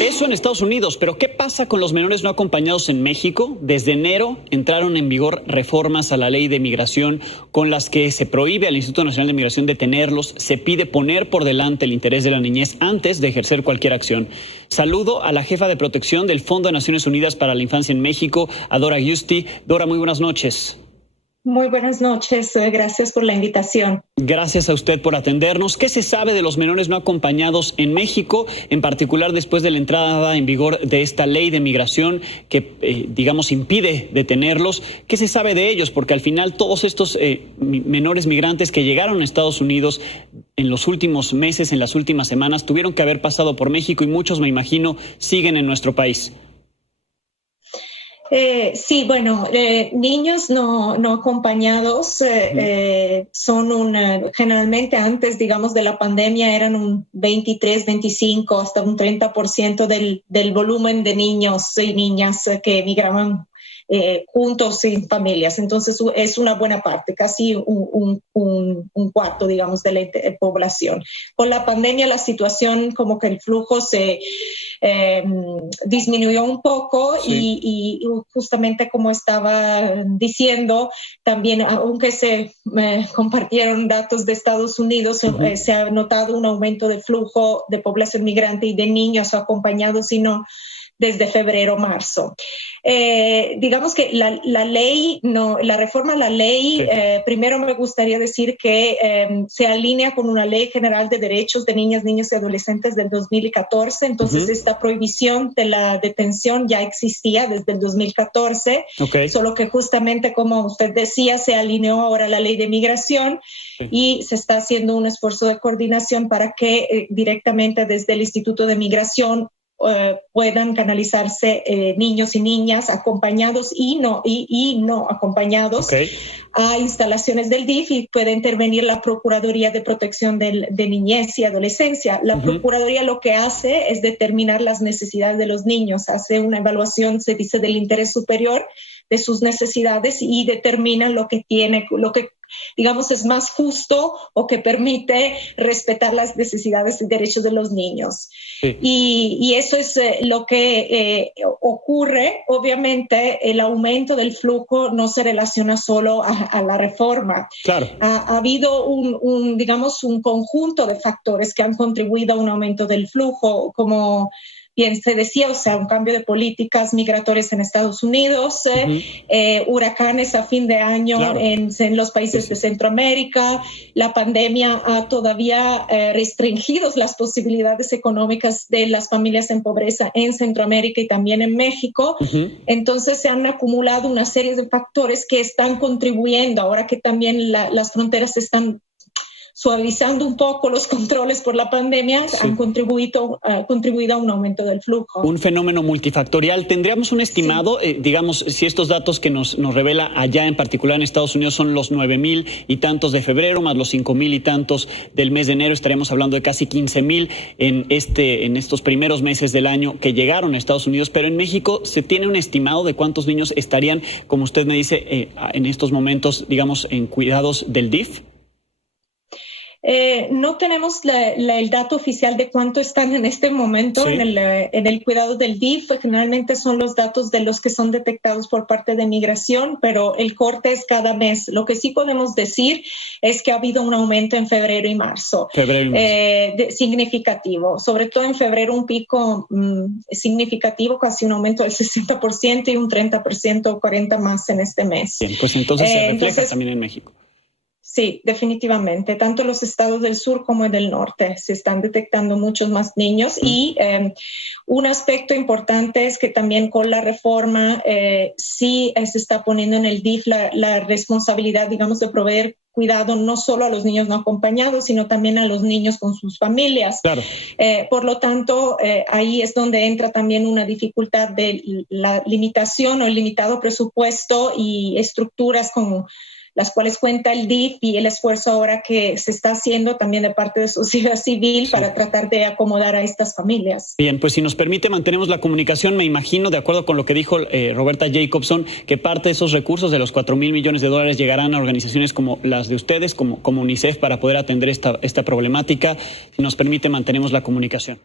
Eso en Estados Unidos, pero ¿qué pasa con los menores no acompañados en México? Desde enero entraron en vigor reformas a la ley de migración con las que se prohíbe al Instituto Nacional de Migración detenerlos, se pide poner por delante el interés de la niñez antes de ejercer cualquier acción. Saludo a la jefa de protección del Fondo de Naciones Unidas para la Infancia en México, a Dora Giusti. Dora, muy buenas noches. Muy buenas noches, gracias por la invitación. Gracias a usted por atendernos. ¿Qué se sabe de los menores no acompañados en México, en particular después de la entrada en vigor de esta ley de migración que, digamos, impide detenerlos? ¿Qué se sabe de ellos? Porque al final todos estos menores migrantes que llegaron a Estados Unidos en los últimos meses, en las últimas semanas, tuvieron que haber pasado por México y muchos, me imagino, siguen en nuestro país. Sí, bueno, niños no acompaños son generalmente antes, digamos, de la pandemia eran un 23, 25, hasta un 30% del volumen de niños y niñas que emigraban juntos en familias. Entonces es una buena parte, casi un cuarto, digamos, de la población. Con la pandemia la situación como que el flujo se disminuyó un poco. Sí. y justamente como estaba diciendo, también aunque se compartieron datos de Estados Unidos, se ha notado un aumento de flujo de población migrante y de niños acompañados y no desde febrero, marzo. Digamos que la reforma a la ley, sí. Primero me gustaría decir que se alinea con una ley general de derechos de niñas, niños y adolescentes del 2014. Entonces, esta prohibición de la detención ya existía desde el 2014, solo que justamente, como usted decía, se alineó ahora la ley de migración y se está haciendo un esfuerzo de coordinación para que directamente desde el Instituto de Migración puedan canalizarse niños y niñas acompañados y no acompañados a instalaciones del DIF, y puede intervenir la Procuraduría de Protección de Niñez y Adolescencia. La Procuraduría lo que hace es determinar las necesidades de los niños, hace una evaluación, se dice, del interés superior de sus necesidades y determina lo que digamos es más justo o que permite respetar las necesidades y derechos de los niños. Sí. Y eso es lo que ocurre. Obviamente el aumento del flujo no se relaciona solo a la reforma. Claro. Ha habido digamos un conjunto de factores que han contribuido a un aumento del flujo, como bien se decía, o sea, un cambio de políticas migratorias en Estados Unidos, huracanes a fin de año, claro, en los países de Centroamérica. La pandemia ha todavía restringido las posibilidades económicas de las familias en pobreza en Centroamérica y también en México. Entonces se han acumulado una serie de factores que están contribuyendo, ahora que también las fronteras están suavizando un poco los controles por la pandemia, han contribuido a un aumento del flujo. Un fenómeno multifactorial. ¿Tendríamos un estimado, digamos, si estos datos que nos revela allá en particular en Estados Unidos son los 9,000 y tantos de febrero, más los 5,000 y tantos del mes de enero, estaríamos hablando de casi 15,000 en estos primeros meses del año que llegaron a Estados Unidos, pero en México se tiene un estimado de cuántos niños estarían, como usted me dice, en estos momentos, digamos, en cuidados del DIF? No tenemos el dato oficial de cuánto están en este momento en el cuidado del DIF. Generalmente son los datos de los que son detectados por parte de migración, pero el corte es cada mes. Lo que sí podemos decir es que ha habido un aumento en febrero y marzo. Significativo. Sobre todo en febrero un pico significativo, casi un aumento del 60% y un 30% o 40% más en este mes. Bien, pues entonces se refleja también en México. Sí, definitivamente. Tanto los estados del sur como del norte se están detectando muchos más niños. Y un aspecto importante es que también con la reforma sí se está poniendo en el DIF la responsabilidad, digamos, de proveer cuidado no solo a los niños no acompañados, sino también a los niños con sus familias. Claro. Por lo tanto, ahí es donde entra también una dificultad de la limitación o el limitado presupuesto y estructuras con las cuales cuenta el DIF, y el esfuerzo ahora que se está haciendo también de parte de sociedad civil para tratar de acomodar a estas familias. Bien, pues si nos permite, mantenemos la comunicación. Me imagino, de acuerdo con lo que dijo Roberta Jacobson, que parte de esos recursos de los $4,000 millones llegarán a organizaciones como las de ustedes, como UNICEF, para poder atender esta problemática. Si nos permite, mantenemos la comunicación.